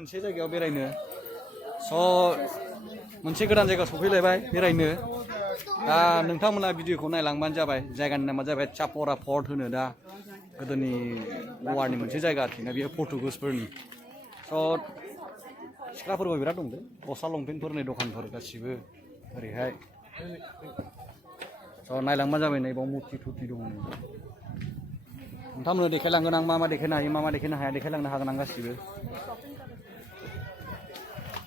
मोनसे जायगायाव बेरायनो मोनसे गोदान जायगायाव सफैलायबाय बेरायनो दा नोंथांमोना भिडिअखौ नायलांबानो जाबाय जायगानि नामा जाबाय चापरा फर्ट होनो दा गोदोनि गवानि मोनसे जायगा आरोखि ना बेयो पर्तुगिसफोरनि सिख्लाफोरबो बिराद दंलै गस्ला लंपेन्टफोरनि दखानफोर गासिबो ओरैहाय नायलांबानो जाबाय नै बाव मुर्ति थुर्ति दङ नोंथांमोननो देखायलांगोन आं मा मा देखायनो हायो मा मा देखायनो हाया देखायलांनो हागोन आं गासिबो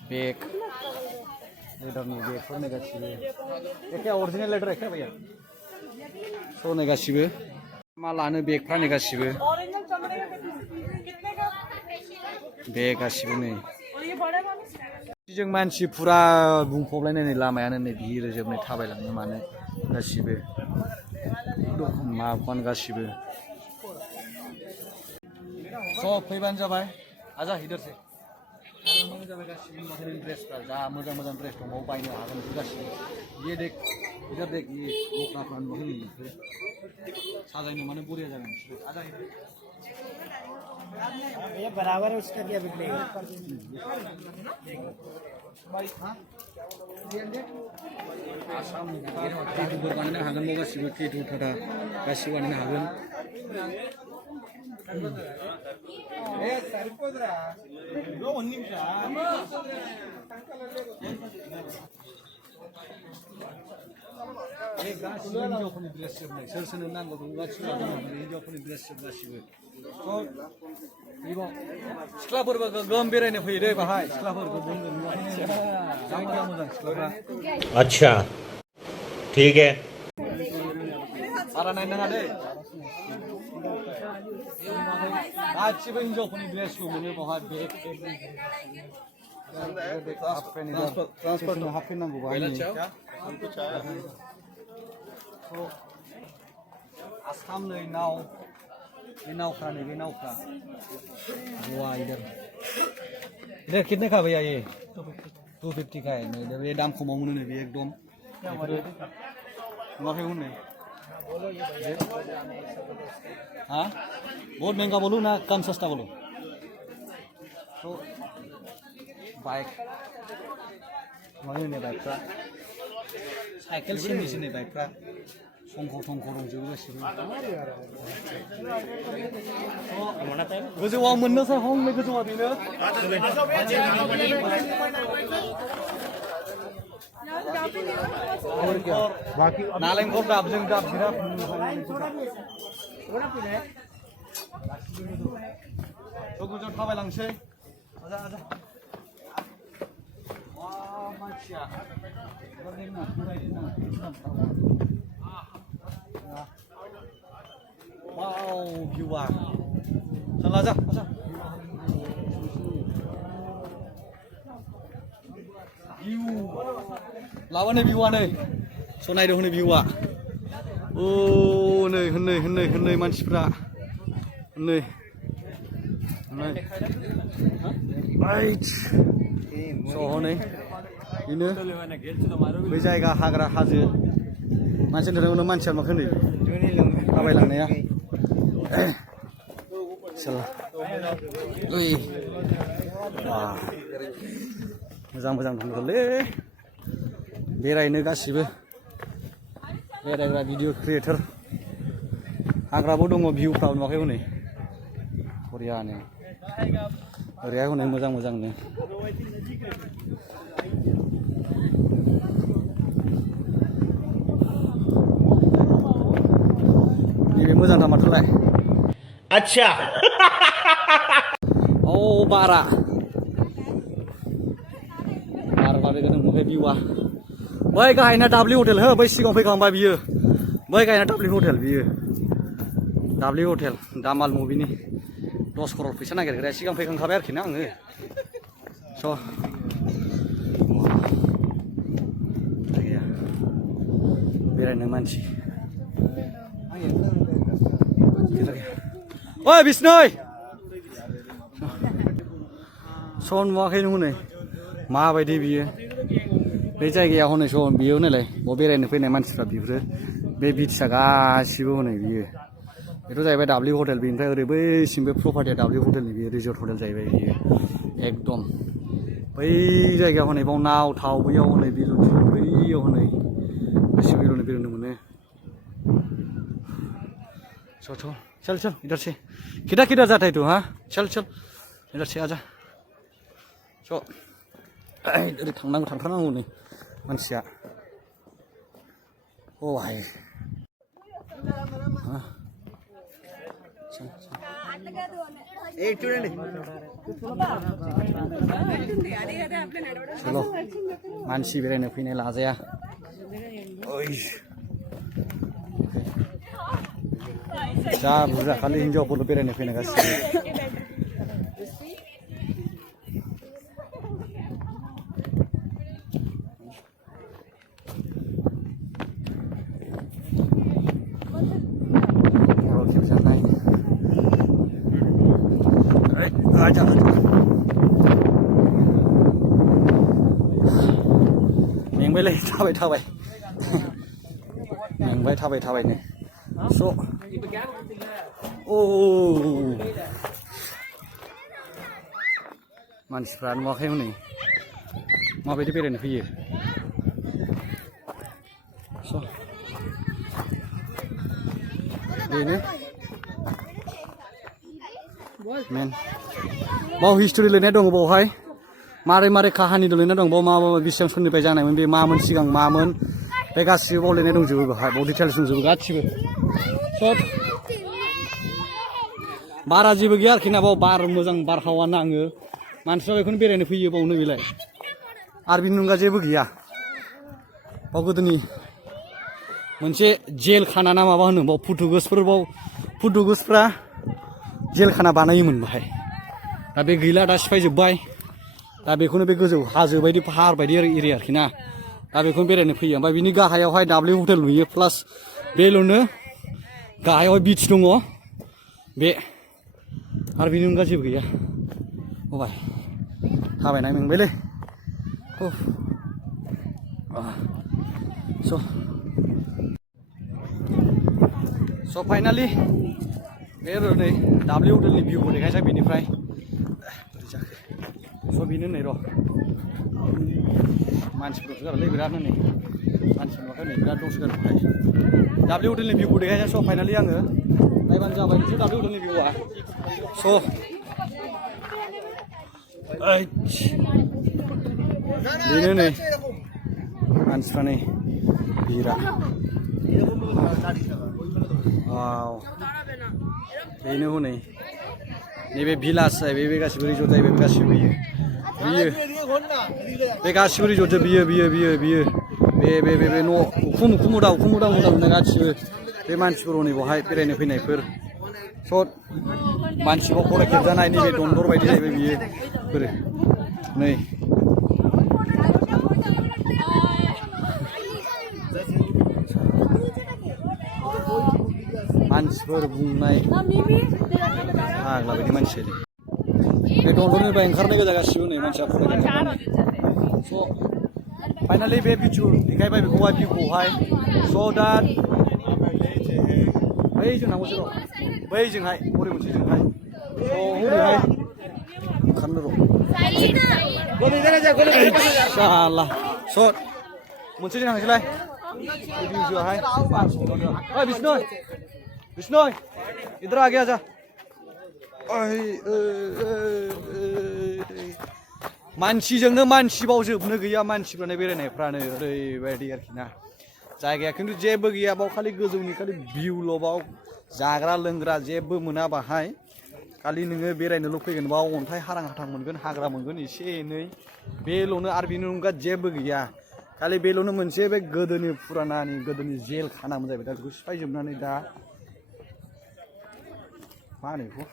बेग लेदारनि बेगफोरनि गासिबो एखे अरिजिनेल लेदार एखे भैया स'नै गासिबो मा लानो बेगफ्रानि गासिबो बेग गासिबो नै जों मानसि फुरा बुंफबलायनाय नै लामायानो नै भिर जोबनाय थाबायलांनो मानो गासिबो दखान माबान गासिबो फैबानो जाबाय आजा हिदोरसे जाबाय गासिबो माखासे ड्रेसफ्रा जा मोजां मोजां ड्रेस दंबावो बायनो हागोन गासिबो ये देख इधर देख ये दखनाफ्रा नुवाखै नोंसोर साजायनो माने बरिया जागोन बिसोरो आजा ये बराबर है उसका क्या बिकलेगा आसाम टेटुफोर बानायनो हागोन बाव गासिबो टेटु टाटा गासिबो बानायनो हागोन हिन्जावफोरनि ड्रेस जोबनाय सोर सोरनो नांगौ दं गासिबो हिन्जावफोरनि ड्रेस जोब गासिबो सिख्लाफोरबो गोगोम बेरायनो फैयो दे बाहाय सिख्लाफोरखौ मोजां सिख्लाफ्रा अच्छा ठीक है बारा नायनाङा दे गासिबो हिन्जावफोरनि ड्रेसबो मोनो बावहाय बेग ट्रान्सफार हाफ पेन्ट नांगौ बाहाय आसाम नै नाव ये नावफ्रा नैबे नावफ्रा गोवा इधर कितने का भैया ये 250 का है ये दाम खमाव मोनो नैबे एकदम नुवाखै हनै हाँ बहुत महंगा बोलूँ ना कम सस्ता बोलूँ तो बाइक माने बाइकफ्रा साइकेल सिननि बाइकफ्रा संख' थंख' दंजोबो गासिबो गोजौआव मोननोसै हंनै गोजौआ बेनो नालेंखर दाबजों दाब बिराद गोजौ थाबायलांसै मानसिया wow view salah aja view lawan view नै so नायदो हनै view नै होनै मानसिफ्रा नै राइट so हनै बेनो बै जायगा हाग्रा हाजो मानसि नुदोंमोन मानसिया माखो नै थाबायलांनाया मोजां मोजां दंलै बेरायनो गासिबो बेरायग्रा भिडिअ क्रिएटर हाग्राबो दङ भिउफ्राव नुवाखै हनै बरियानो ओरैहाय हनै मोजां मोजांनो नैबे मोजांथार माथोलाय अच्छा औ बारा बारबाय नुवाखै भिउआ बै गाहायना दाब्लिउ हटेल हो बै सिगाङाव फैखांबाय बियो बै गाहायना दाब्लिउ हटेल बियो दाब्लिउ हटेल दामाल मुभिनि 10 crore फैसा नागिरग्राया सिगां फैखांखाबाय आरोखि ना आङो स' जायगाया बेरायनो मानसि ओइ बिस्नय सन नुवाखै नों नै माबायदि बियो बे जायगाया हनै सन बियो नालाय बाव बेरायनो फैनाय मानसिफ्रा बेफोरो बे बिचआ गासिबो हनै बियो बेथ' जाहैबाय दाब्लिउ हटेल बेनिफ्राय ओरै बैसिम बे प्रपार्टिया दाब्लिउ हटेलनि बियो रिजर्ट हटेल जाहैबाय बियो एकदम बै जायगायाव हनै बाव नाव थाव बैयाव हनै बेलुन बैयाव हनै गासिबो बेरायनो मोनो चल चल इधर से किधर किधर जाता है तू हाँ चल चल इधर से आजा स' ओरै थांथारनांगौ नै मानसिया अ भाई चलो मानसि बेरायनो फैनाय लाजाया जा बुरजा खालि हिनजावफोरल' बेरायनो फैनाय गासिबो मेंबायलै थाबाय मेंबाय थाबायनो स' मानसिफ्रा नुवाखै हनै माबायदि बेरायनो फैयो स' बेनो मेन बाव हिस्ट'रि लिरनाय दङ बावहाय मारै मारै काहानि लिरनाय दं बाव मा बेसेबां समनिफ्राय जानायमोन बे मामोन सिगां मामोन बे गासिबो बाव लिरनाय दंजोबो बेवहाय बाव डिटेल्स दंजोबो गासिबो सब बारा जेबो गैया आरोखि ना बाव बार मोजां बारहावा नाङो मानसिफ्रा बेखौनो बेरायनो फैयो बावनो बेलाय आरो बिनि अनगा जेबो गैया बाव गोदोनि मोनसे जेल खाना ना माबा होनो बाव पुर्तुगिसफ्रा जेल खाना बानायोमोन बाहाय दा बे गैला दा सिफायजोब्बाय दा बेखौनो बे गोजौ हाजो बायदि पाहार बायदि एरिया आरोखि ना दा बेखौनो बेरायनो फैयो ओमफ्राय बिनि गाहायावहाय दाब्लिउ हटेल नुयो प्लास बेल'नो गाहायावहाय बिच दङ बे आरो बिनि अनगा जेबो गैया बाय थाबायनाय मेंबायलै स' फाइनालि बे नै दाब्लिउ हटेलनि भिउखौ देखायसै बेनिफ्राय स' बेनो नै र' मानसिफोर दंसोगारोलै बिरादनो नै मानसि नुवाखै नै बिराद दंसोगारो दाब्लिउ हटेलनि भिउखौ देखायसै स' फाइनालि आङो नायबानो जाबाय नोंसोर दाब्लिउ हटेलनि भिउआ स' बेनो नै मानसिफ्रा नै बिराद बेनो हनै नैबे भिलाज जाहैबाय बे गासिबो रिजर्ट जाहैबाय बे गासिबो बियो बे गासिबो रिजर्टजों बियो बे न' उखुम मुदा नुनाय गासिबो बे मानसिफोर हनै बावहाय बेरायनो फैनायफोर स' मानसिफोर फट' खेबजानाय नैबे दन्दर बायदि जाहैबाय बियो फोरो नै मानसिफोर बुंनाय फाग्ला बायदि मानसि बे दन्दरनिफ्राय ओंखारनाय गोजा गासिबो नै मानसिया फट' खेबजानाय स' फाइनालि बे भिडिअ देखायबाय बेखौहाय भिउखौहाय स' दा बैजों थांगौसो र' बैजोंहाय हरै मोनसेजोंहाय स' हरैहाय ओंखारनो र' साला स' मोनसेजों थांसैलाय भिडिअआहाय ओइ बिस्नय इधर आ गया जा मानसिजोंनो मानसिबाव जोबनो गैया मानसिफ्रानो बेरायनायफ्रानो ओरैबायदि आरोखि ना जायगाया खिन्थु जेबो गैया बाव खालि गोजौनि खालि भिउल' बाव जाग्रा लोंग्रा जेबो मोना बाहाय खालि नोङो बेरायनोल' फैगोन बाव अन्थाइ हारां हाथां मोनगोन हाग्रा मोनगोन एसे एनै बेल'नो आरो बेनि अनगा जेबो गैया खालि बेल'नो मोनसे बे गोदोनि फुरानानि गोदोनि जेल खानामोन जाहैबाय दा बेखौ सिफायजोबनानै दा मा होनो बेखौ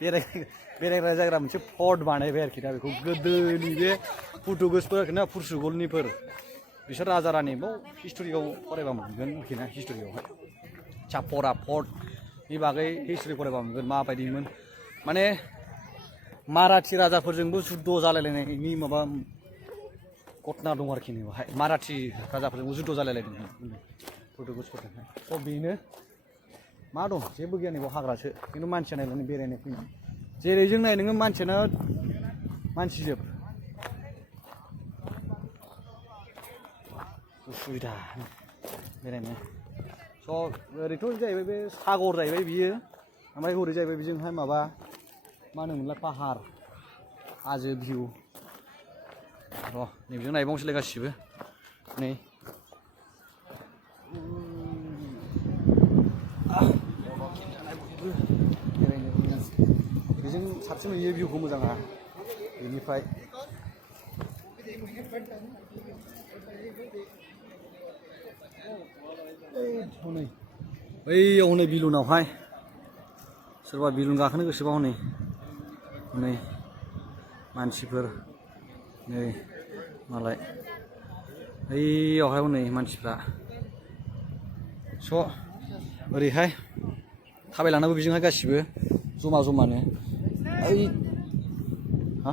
बेरायग्रा जायगा मोनसे फर्ट बानायबाय आरोखि दा बेखौ गोदोनि बे पर्तुगिसफोर आरोखि ना पुर्तुगालनिफोर बिसोर राजा रानि बाव हिस्ट'रियाव फरायबा मोनगोन आरोखि ना हिस्ट'रियावहाय चापरा फर्टनि बागै हिस्ट'रि फरायबा मोनगोन माबायदिमोन माने माराठी राजाफोरजोंबो जुद्ध जालायलायनायनि माबा घटना दं आरोखि बेवहाय माराठी राजाफोरजोंबो जुद्ध जालायलायदोंमोन पर्तुगिसफोरजोंहाय स' बेनो मा दं जेबो गैया नैबाव हाग्रासो खिन्थु मानसिया नायनानै बेरायनो फैनाय जेरै जों नाय नोङो मानसियानो मानसिजोब उसुबिदा बेरायनो स' ओरैथ' जाहैबाय बे सागर जाहैबाय बियो ओमफ्राय हरै जाहैबाय बेजोंहाय माबा मा होनोमोनलाय पाहार हाजो भिउ र' नैबेजों नायबावनोसैलाय गासिबो नै बेजों साबसिन नुयो भिउखौ मोजाङा बेनिफ्राय हनै बैयाव हनै बिलुनावहाय सोरबा बिलुन गाखोनो गोसोबा हनै हनै मानसिफोर नै मालाय बैयावहाय हनै मानसिफ्रा स' ओरैहाय थाबायलांनांगौ बेजोंहाय गासिबो जमा जमानो ओइ हा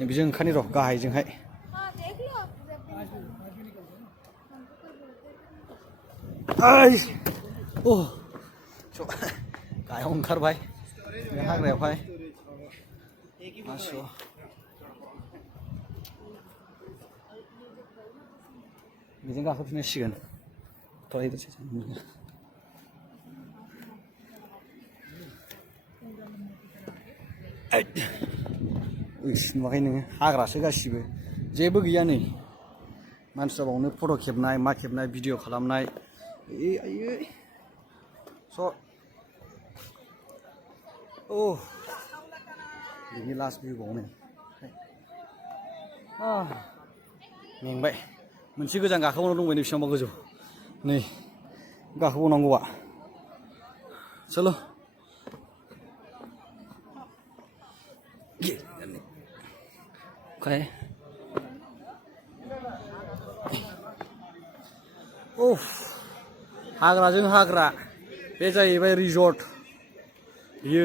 बेजों ओंखारनि र' गाहायजोंहाय ओइ अ गाहायाव ओंखारबाय बे हाग्रायावहाय मासु बेजों गाखोफिननांसिगोन नुवाखै नोङो हाग्रासो गासिबो जेबो गैया नै मानसिफ्रा बावनो फट' खेबनाय मा खेबनाय भिडिअ खालामनाय आयै स' बिनि लास्ट भिउ बावनो मेंबाय मोनसे गोजान गाखोबावनो दंबाय नै बेसेबांबा गोजौ नै गाखोबावनांगौआ चलो Okay. हाग्राजों हाग्रा बे जाहैबाय रिजर्ट बियो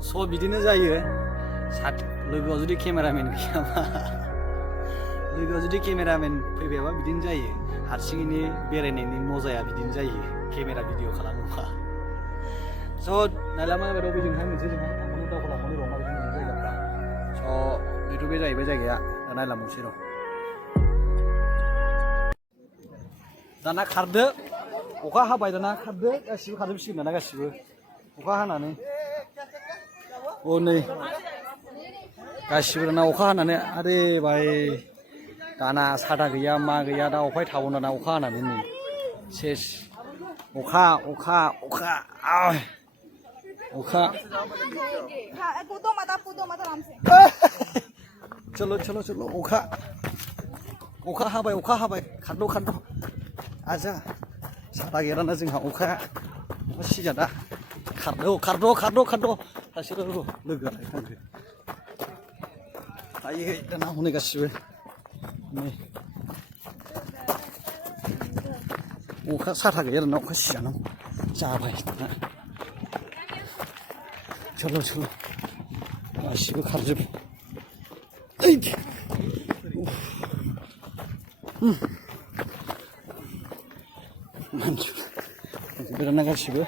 स' बिदिनो जायो लोगोआव जुदि केमेरामेन गैयाबा लोगोआव जुदि केमेरामेन फैबायबा बिदिनो जायो हारसिङैनो बेरायनायनि मजाया बिदिनो जायो केमेरा भिडिअ खालामोबा स' नायलामा बेराव बेजोंहाय मोनसे जोंहा थांबानो दावखोलांबानो दं माबायदि मोनो जायगाफ्रा स' बेथ' बे जाहैबाय जायगाया दा नायलांबावसै र' दाना खारदो अखा हाबाय दाना खारदो गासिबो खारजोबसिगोन दाना गासिबो अखा हानानै नै गासिबो दाना अखा हानानै आरे भाई दाना साथा गैया मा गैया दा अफाय थाबावनो दाना अखा हानानै नै सेस अखा अखा अखा अखा चलो चलो चलो अखा अखा हाबाय खारद' खारद' आजा साथा गैया दाना जोंहा अखाया सिजा दा खारद' सासेल' लोगोआ थांखो आयै दाना हनै गासिबो नै अखा साथा गैया दाना अखा सिजानांगौ जाबाय दाना चलो चलो गासिबो खारजोब मानसिफोर दाना गासिबो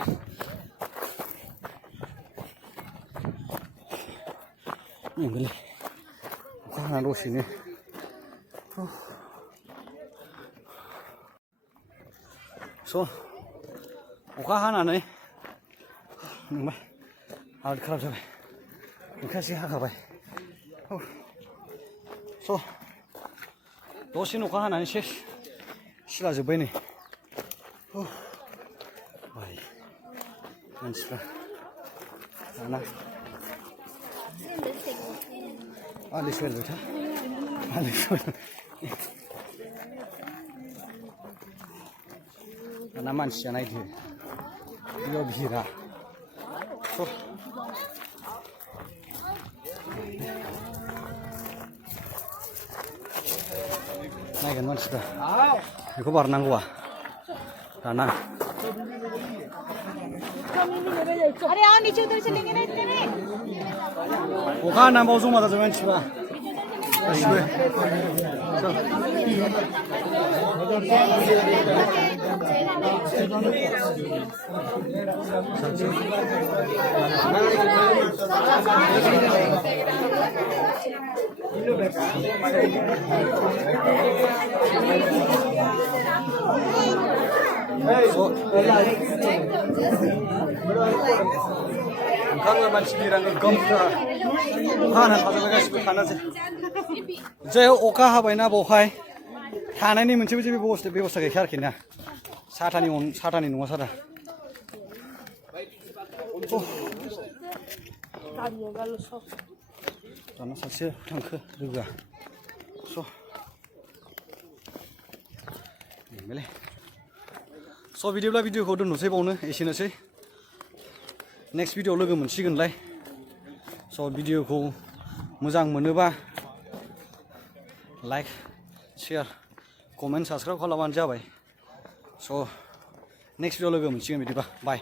मेंबायलै अखा हाना दसेनो स' अखा हानानै मेंबाय हालत खालाम जाबाय ओंखायसो हाखाबाय स' दसेनो अखा हानानै सेस सिला जोब्बाय नै बाय मानसिफ्रा दाना आलि सोलायबाय था आलि सोलाय दाना मानसिया नायदो बेयाव भिरा नायगोन मानसिफ्रा बेखौ बारनांगौआ दाना अरे आओ नीचे उधर चलेंगे ना इतने में अखा हानानै बाव जमा जाजोब्बाय मानसिफ्रा गासिबो ओंखारबाय मानसि बिरांगो गोमफ्रा अखा हानानै थाजोब्बाय गासिबो थानोसै जै अखा हाबायना बावहाय थानायनि मोनसेबो जेबो बेबस्था गैखा आरोखि ना साथानि नङा साथा दाना सासे थांखो लोगोआ स' बिदिब्ला भिडिअखौ दोननोसै बावनो एसेनोसै नेक्स्ट भिडिअ लोगो मोनसिगोनलाय स' भिडिअखौ मोजां मोनोबा लाइक शेयार कमेन्ट साबस्क्राइब खालामबानो जाबाय स' नेक्स्ट भिडिअ लोगो मोनसिगोन बिदिबा बाय